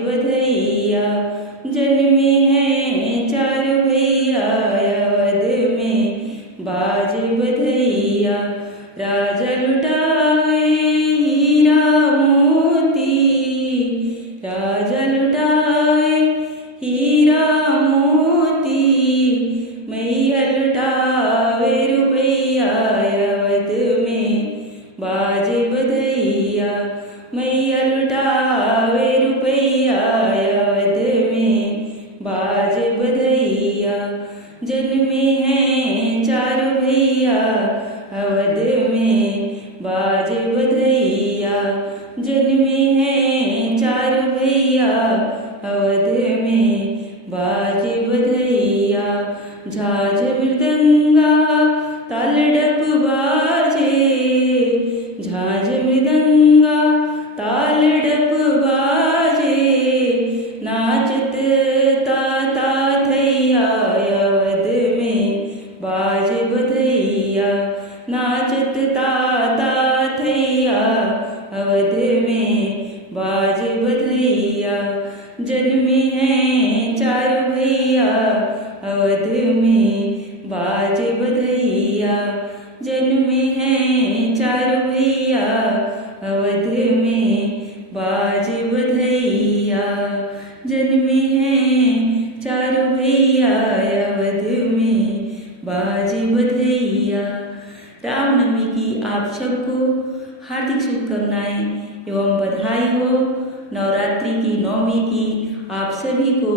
बधैया। जन्मे हैं चार भैया अवध में बाज बधैया। राजा लुटावे हीरा मोती, राजा लुटावे हीरा मोती। मैया लुटावे रुपैया अवध में बाज बधैया। मैया लुटावे रुपैया अवध में बाज बधैया। जन्मे हैं चार भैया अवध में बाज बधैया। जन्मे हैं चार भैया अवध में बाज बधैया। झांझ मृदंगा ताल डप बाजे, झांझ मृदंगा ताल डप बाजे। नाचत ताता थैया अवध में बाज बधैया। नाचत ताता थैया अवध में बाज बधैया। जन्मे हैं चार भैया अवध में बाज बधैया। जन्मे हैं चार भैया अवध में बाज बधैया। जन्मे हैं चार भैया अवध में बाज बधैया। रामनवमी की आप सबको हार्दिक शुभकामनाएं एवं बधाई हो। नवरात्रि की नवमी की आप सभी को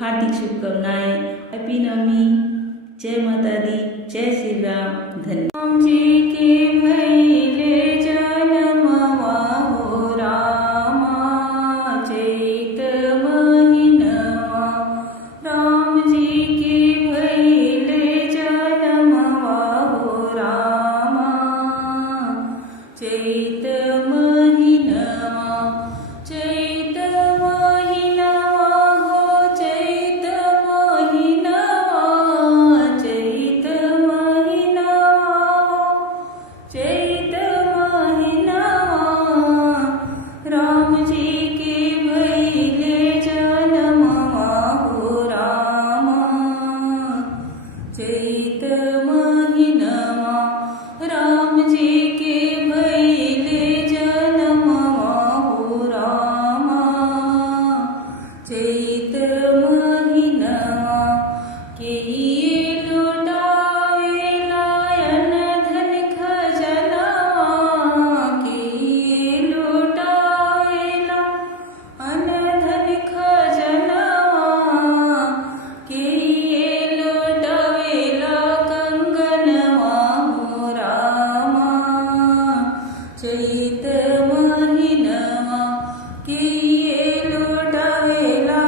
हार्दिक शुभकामनाएं। हैप्पी नवमी। जय माता दी, जय श्री राम। धन्यवाद। राम जी के भैले जनमवा हो रामा, चैत महिनवा। राम जी के भैले जनमवा हो रामा, चैत महिनवा। चैत महिनवा हो चैत महिनवा, चैत महिनवा हो चैत महिनवा। राम जी के भैले जनमवा हो रामा, चैत महिनवा। राम जी के भैले जनमवा हो रामा, चैत महिनवा। केहिए लुटावे लायन धन खजनवा, केहिए लुटावे लायन धन खजनवा। केहिए लुटावे ला कंगनवा हो रामा, चैत महिनवा। केहिए लुटावे ला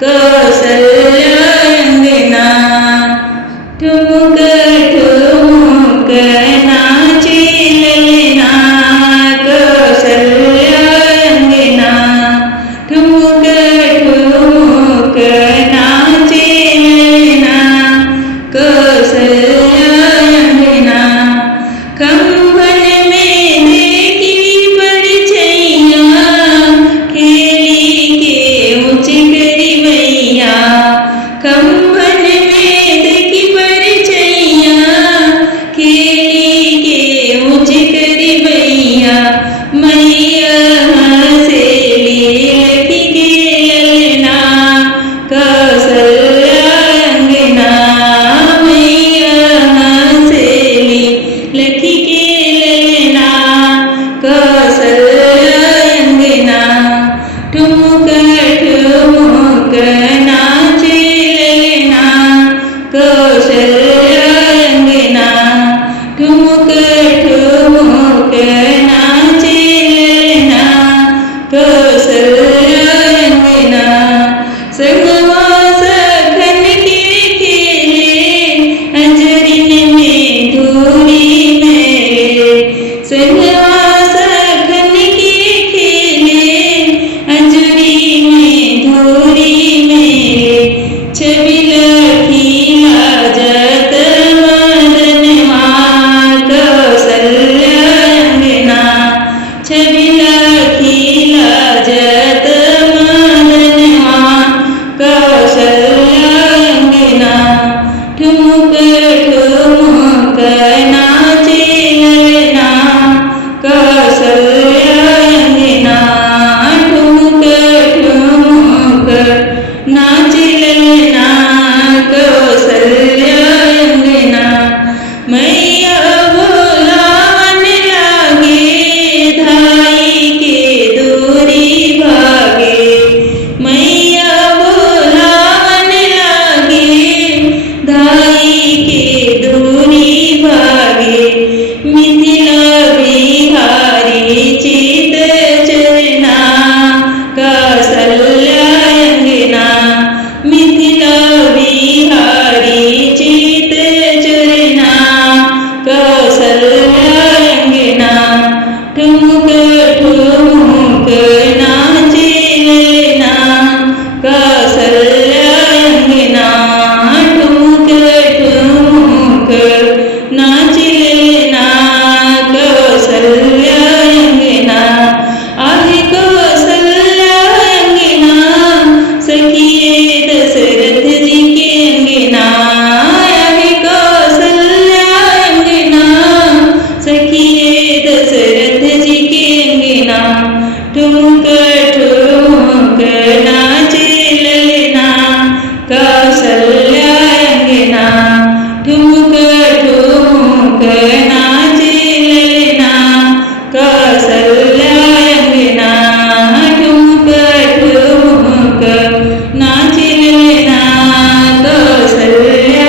कौसल्या अंगना ठुमक ठुमक नाचे ललना कौसल्या अंगना ठुमक ठुमक नाचे ललना कौसल्या अंगना कंबल में देखी परछैया खेली के ऊँच करी मैया कंबल में देखी परछैया खेली के ऊँच करी मैया मैया हंसेली लखी के ललना कौसल्या अंगना मैया हंसेली लखी के ललना कौसल्या अंगना ठुमक ठुमक नाचे ललना कौसल्या अंगना ठुमक ठुमक नाचे ललना कौसल्या अंगना संगवा सखन के खेले अंजरिन में धूरी मेले संगवा सखन के खेले अंजरी में धूरी मेले छबिल खिला जत मदनवा कौसल्या अंगना छबिल खिला जत मदनवा कौसल्या अंगना ठुमक ठुमक नाचे ललना कौसल्या अंगना ठुमक ठुमक नाचे ललना कौसल्या अंगना मैया बुलावन लागे धाई के दूरी भागे मैया बुलावन लागे धाई के दूरी भागे मिथिला बिहारी चित चरना कौसल्या अंगना मिथिला बिहारी चित चरना कौसल्या अंगना ठुमक ठुमक नाचे ललना कौसल्या अंगना ठुमक ठुमक नाचे ललना कौसल्या अंगना आहे कौसल्या अंगना सखिए दशरथ जी के अंगना आहे कौसल्या अंगना सखिए दशरथ जी के अंगना ठुमक ठुमक नाचे ललना कौसल्या अंगना ठुमक ठुमक नाचे ललना कौसल्या अंगना ठुमक ठुमक नाचे ललना कौसल्या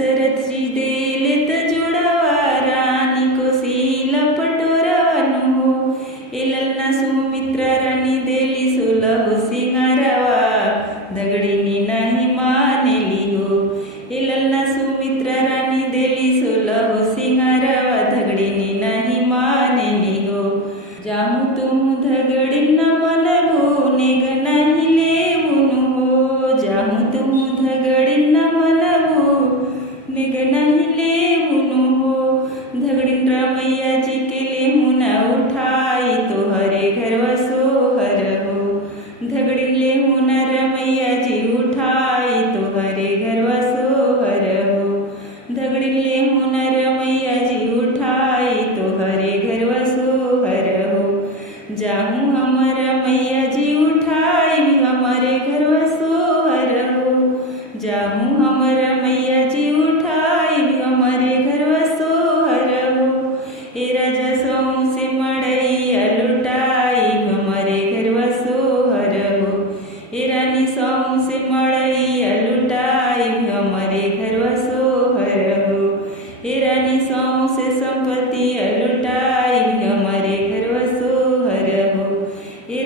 દશરથ શ્રી દેલે તો જોડાવા રાની કોશીલા પટોરાવાનું હો એ લલના સુમિત્રા રાની દેલી સુલહો સિંગારવા ધગડીની નહીં માનેલી હો એ લલના સુમિત્રા રાની દેલી સુલહો સિંગારવા ધગડીની નહીં માનેલી હો જાહું તું ધગડીના મનગો નેગ નહીં લેવું હો જાહું તું ધગડીના મનગો નેગ નહીં લેવું હો ધગડીન રમૈયાજી કે લેવું ના ઉઠાઈ તો હરે ઘર વસો હર હો ધગડીન લેવું ના રમૈયાજી ઉઠાઈ તો હરે ઘર વસો હર હો ધગડીન લેવું ના રમૈયાજી ઉઠાઈ તો હરે ઘર વસો હર હો જાહું हमर मैयाजी उठाई हमारे घर वसो हर हो जाहूँ हमर मैयाजी उठाई हमारे घर वसो हर हो ए राजा सौ से मड़ैया लुटाई हमारे घर वसो हर हो ए रानी सौ से मड़ैया लुटाई हमारे घर वसो हर हो ए रानी सौ से संपत्ति लुटाई हमारे घर वसो हर हो ए